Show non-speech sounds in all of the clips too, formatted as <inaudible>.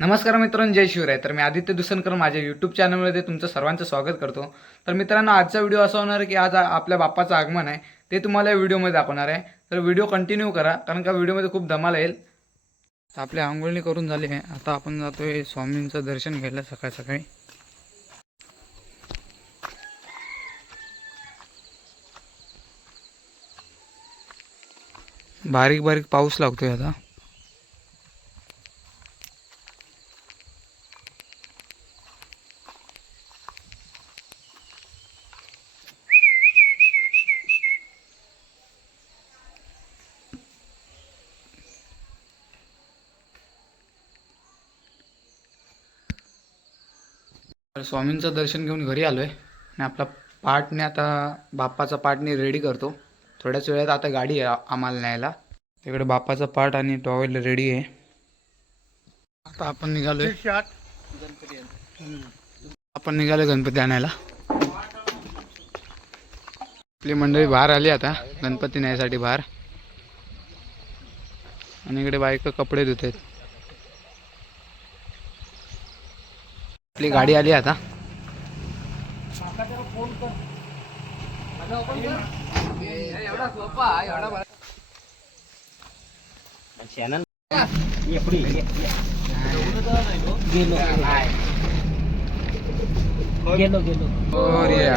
नमस्कार मित्रांनो जय शिवराय. तर मी आदित्य दुसनकर माझ्या यूट्यूब चॅनलमध्ये तुमचं सर्वांचं स्वागत करतो. तर मित्रांनो आजचा व्हिडिओ असा होणार आहे की आज आपल्या बाप्पाचं आगमन आहे. ते तुम्हाला या व्हिडिओमध्ये दाखवणार आहे. तर व्हिडिओ कंटिन्यू करा कारण का व्हिडिओमध्ये खूप धमाल येईल. तर आपल्या आंघोळणी करून झाली आहे. आता आपण जातोय स्वामींचं दर्शन घ्यायला सकाळ सकाळी. बारीक बारीक पाऊस लागतोय आता. तर स्वामींचं दर्शन घेऊन घरी आलो आहे आणि आपला पार्टने आता बाप्पाचा पार्टने रेडी करतो. थोड्याच वेळात आता गाडी आहे आम्हाला न्यायला. तिकडे बाप्पाचा पार्ट आणि टॉवेल रेडी आहे. आता आपण निघालोय. आपण निघालो गणपती आणायला. आपली मंडळी बाहेर आली आता गणपती न्यायसाठी बाहेर. आणि इकडे बायका कपडे धुत आहेत आपली गाडी आली आता गेलो गेलो मोरया.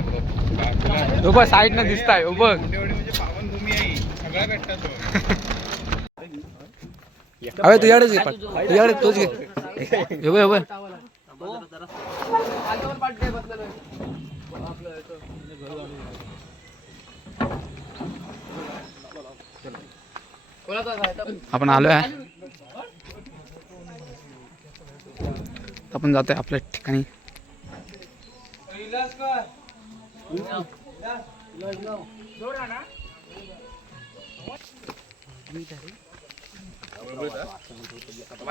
हो बघ साईड न दिसताय हो बघ अरे तुझ्याकडेच घे तुझ्याकडे तोच घे. उभं उभं. आपण आलोय. आपण जातोय आपल्या ठिकाणी.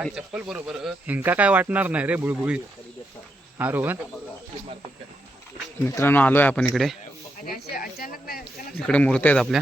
चप्पल बरोबर हिंका काय वाटणार नाही रे बुळबुळी? हा रोहन? मित्रांनो आलोय आपण इकडे. इकडे मूर्ती आहेत आपल्या.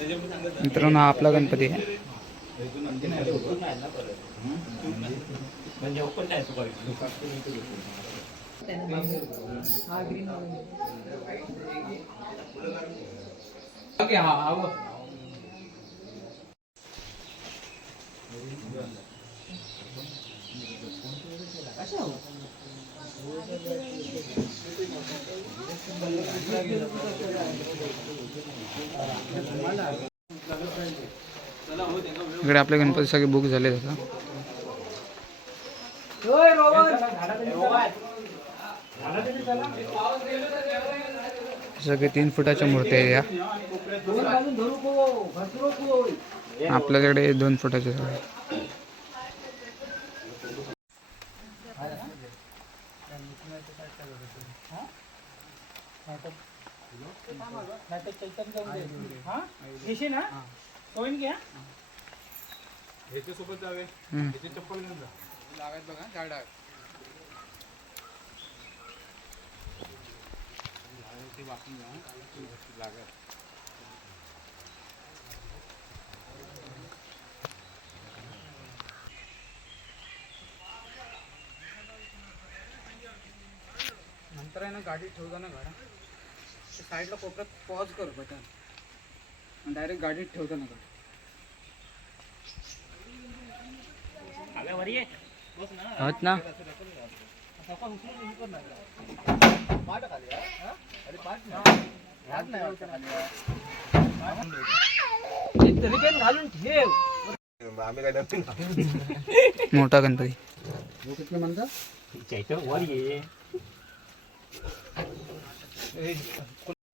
मित्रांनो हा आपला गणपती आहे. इकडे आपले गणपती सगळे बुक झाले आता. सगळे तीन फुटाच्या मूर्ती आहे या. आपल्याकडे दोन फुटाच्या ह्याच्या सोबत जावे. चप्पल जा. लागत बघा चार नंतर आहे ना गाडी ठेवताना घडा साईडला कोपऱ्यात पॉज कर बटन डायरेक्ट गाडीत ठेवताना गाडा होत ना? घालून ठेव मोठा गणपती. वर ये.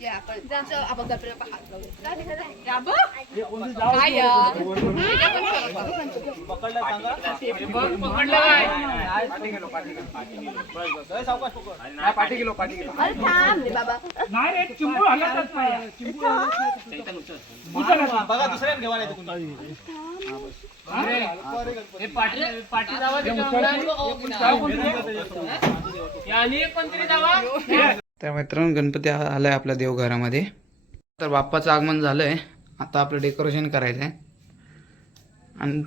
ये आपण जाऊ आपण गप्पा पाठी गेलो पाठी गेलो अरे बघा दुसऱ्याने घेवा नाही पाठी पाठी जावा आणि पंतरी जावा. तर मित्रांनो गणपती आला आहे आपल्या देवघरामध्ये. तर बाप्पाचं आगमन झालं आहे आता आपलं डेकोरेशन करायचं आहे आणि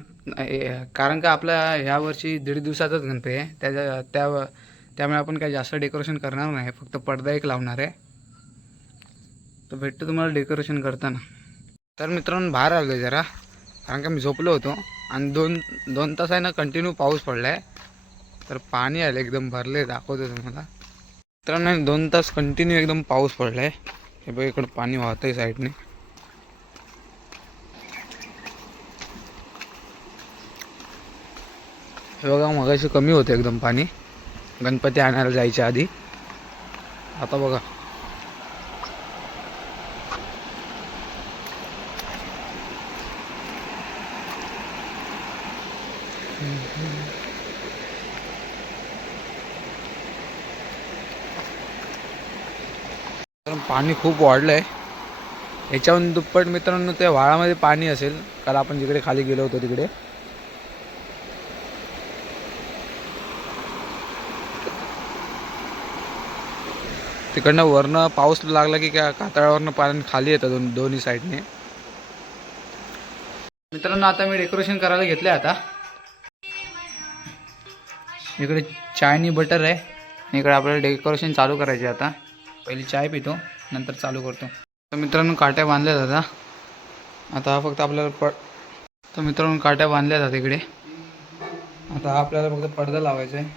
कारण का आपल्या ह्या वर्षी दीड दिवसाचाच गणपती आहे. त्याच्या त्या त्यामुळे आपण काही जास्त डेकोरेशन करणार नाही. फक्त पडदा एक लावणार आहे. तर भेटतो तुम्हाला डेकोरेशन करताना. तर मित्रांनो बाहेर आलो आहे जरा. कारण का मी झोपलो होतो. आणि दोन दोन तास आहे ना कंटिन्यू पाऊस पडला आहे तर पाणी आलं एकदम भरले दाखवतो तुम्हाला. मित्रांनो दोन तास कंटिन्यू एकदम पाऊस पडलाय. हे बघ इकडं पाणी वाहतंय साईडने. हे बघा मगाशी कमी होतं एकदम पाणी. गणपती आणायला जायच्या आधी. आता बघा. पाणी खूप वाढलं आहे याच्याहून दुप्पट मित्रांनो त्या व्हाळामध्ये पाणी असेल. काल आपण जिकडे खाली गेलो होतो तिकडे. तिकडनं वरनं पाऊस लागला की काय कातळावरनं पाणी खाली येतं दोन दोन्ही साईडने. मित्रांनो आता मी डेकोरेशन करायला घेतलं आहे आता. इकडे चायनी बटर आहे. इकडे आपल्याला डेकोरेशन चालू करायचे आता. पहिली चाय पितो नंतर चालू करतो. तर मित्रांनो काट्या बांधल्या जातात आता हा फक्त आपल्याला पड तर मित्रांनो काट्या बांधल्या जातात इकडे. आता हा आपल्याला फक्त पडदा लावायचा आहे.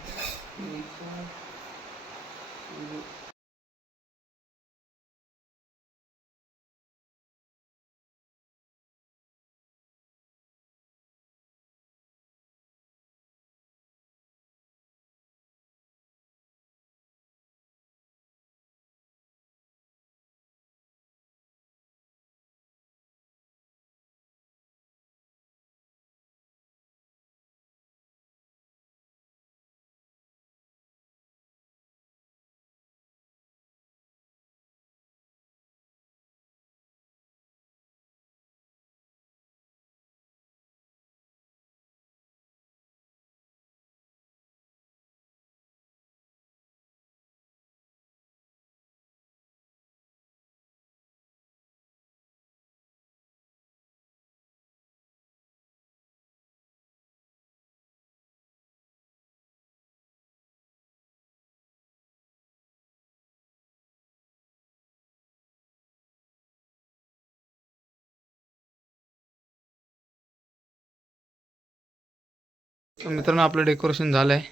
तर मित्रांनो आपलं डेकोरेशन झालं आहे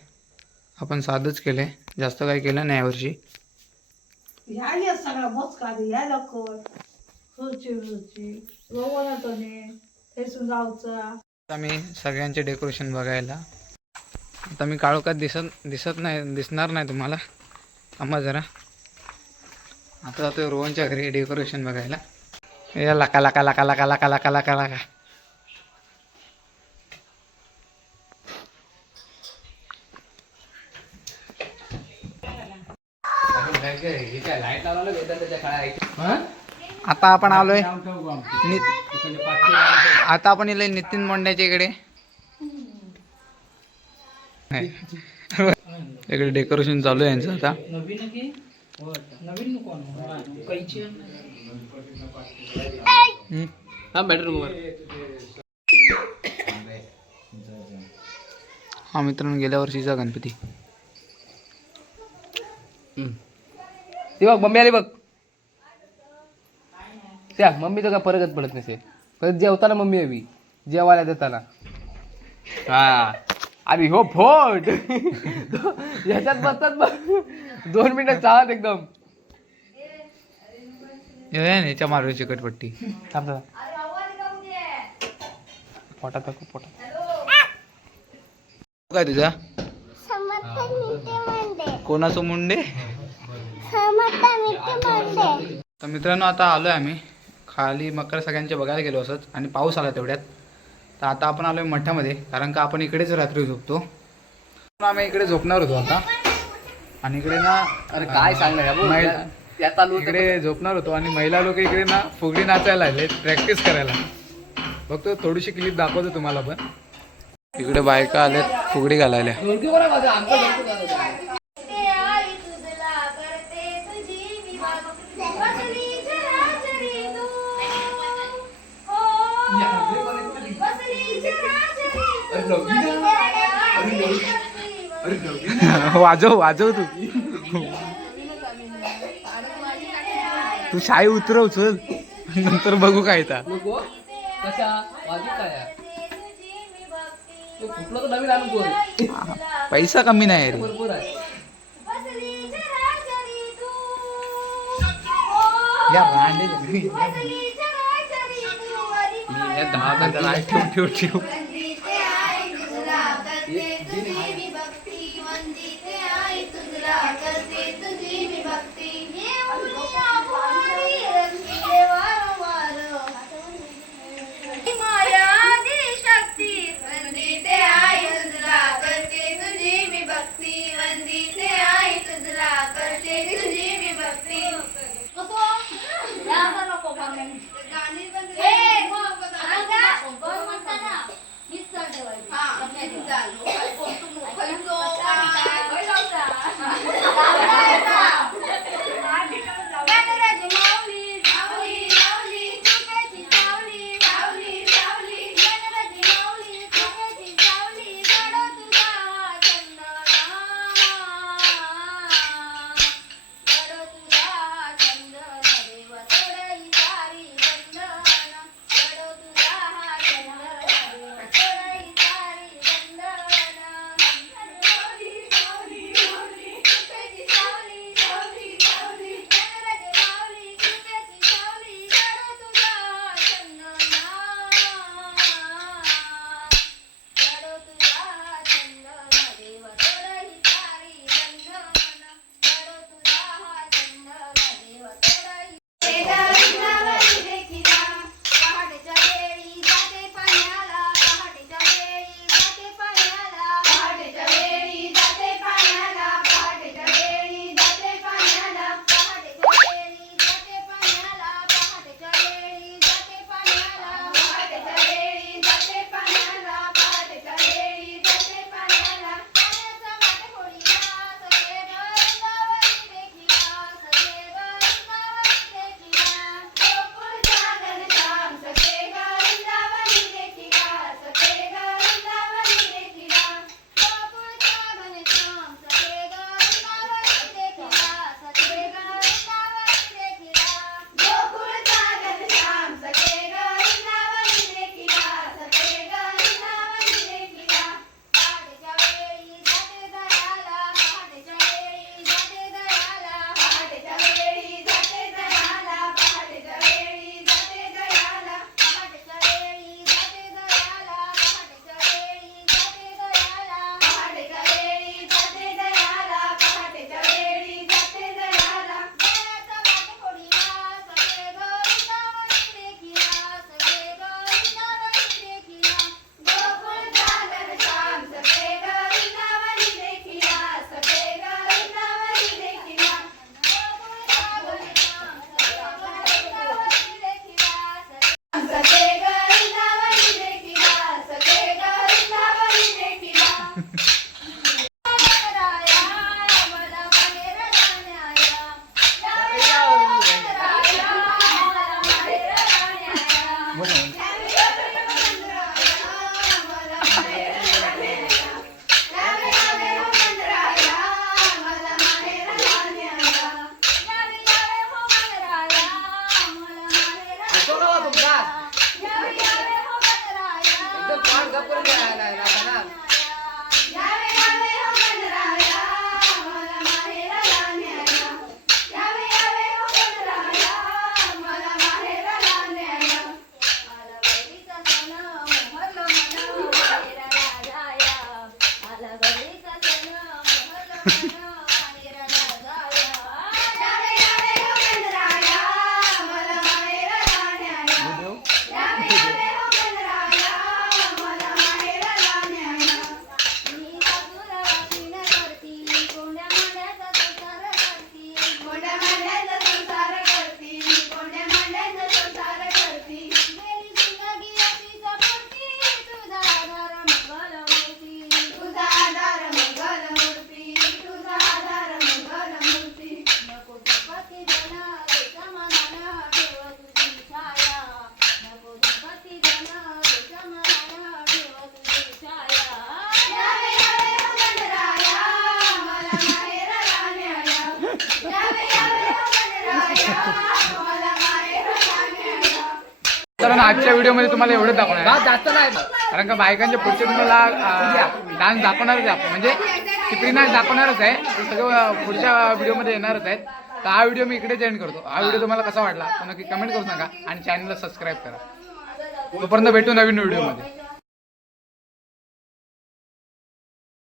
आपण साधंच केलं आहे जास्त काही केलं नाही यावर्षी. ह्या या सगळा मोजका ह्या लवकर. खुर्ची खुर्ची गोवनातोने हेसून जाऊचा. आम्ही सगळ्यांचे डेकोरेशन बघायला. आता मी काळोखात दिसत दिसत नाही दिसणार नाही तुम्हाला. थांबा जरा. आता जातोय रोहनच्या घरी डेकोरेशन बघायला. या लका लका लका लका लका लका लका लका. आता आपण आलोय. आता आपण इले नितीन मोंड्याच्या इकडे. इकडे डेकोरेशन चालू आहे यांचं आता. हम्म. हा मित्रांनो गेल्या वर्षीचा गणपती. ती बघ मम्मी आली बघ. त्या मम्मीचं का परतच पडत नसेल परत जेवताना मम्मी हवी जेवायला देताना. हा. आणि हो फोट. ह्याच्यात बसतात बघ. दोन मिनिटं चालत एकदम. याच्या मारू चिकटपट्टी थांब थांब. पोटात दाखव, पोटात. काय तुझा? कोणाचं मुंडे? तर मित्रांनो आता आलोय आम्ही. खाली मकर सगळ्यांचे बघायला गेलो असंच आणि पाऊस आला तेवढ्यात. तर आता आपण आलोय मठामध्ये कारण का आपण इकडेच रात्री झोपतो. आम्ही इकडे झोपणार होतो आता. आणि इकडे ना अरे काय सांगणार या भाऊ? महिला- या- या चालू होतं इकडे झोपणार होतो आणि महिला लोक इकडे ना फुगडी नाचायला आले प्रॅक्टिस करायला. बघतो थोडीशी क्लिप दाखवतो तुम्हाला पण. इकडे बायका आल्यात फुगडी घालायला. <laughs> वाजव वाजव तू. तू शाई उतरव चल. नंतर बघू काय तो पैसा कमी नाही रे. या दहा पंधरा ठेव ठेव ठेव. मार्ग ना तर आजच्या व्हिडिओमध्ये तुम्हाला एवढं दाखवणार. जास्त नाही. कारण का बायकांच्या पुढचे तुम्हाला डान्स दाखवणारच आहे आपण. म्हणजे टिपरी नाच दाखवणारच आहे. सगळं पुढच्या व्हिडिओमध्ये येणारच आहेत. तर हा व्हिडिओ मी इकडे एंड करतो. हा व्हिडिओ तुम्हाला कसा वाटला नक्की कमेंट करू नका आणि चॅनलला सबस्क्राईब करा. तोपर्यंत भेटू नवीन व्हिडिओमध्ये.